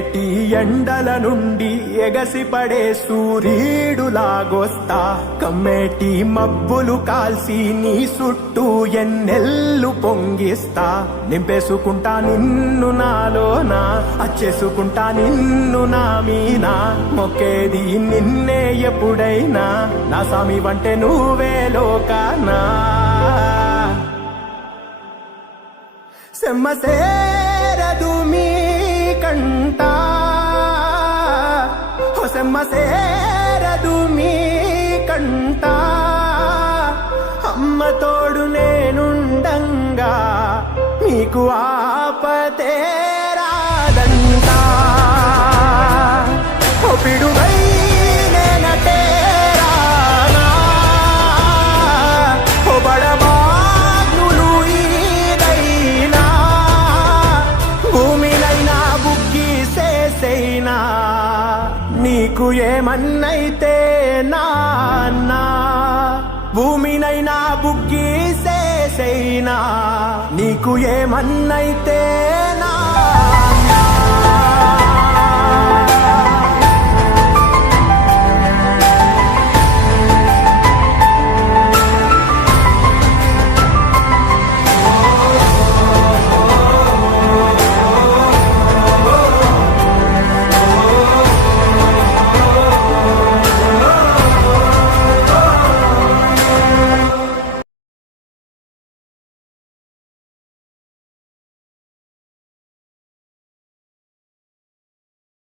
మండేటి ఎండల నుండి ఎగసిపడే సూర్యుడులాగొస్తా కమ్మేటి మబ్బులు కాల్సి నీ చుట్టూ ఎన్నెల్లు పొంగిస్తా నింపేసుకుంటా నిన్ను నాలోనా అచ్చేసుకుంటా నిన్ను నా మీనా మొక్కేది నిన్నే ఎప్పుడైనా నా సామి వంటే నువ్వే లోకానా సెమ్మసేరదు మీ కంట సెమ్మసేరదు మీ కంట అమ్మ తోడు నేనుండంగా మీకు ఆపతే రాదంటా పిడుగై నేనటే రానా బడబాగ్నులు ఈదైనా భూమినైనా బుగ్గి సేసైనా నీకు ఏమన్నైతే నాన్నా భూమినైనా బుగ్గి సేసైనా నీకు ఏమన్నైతే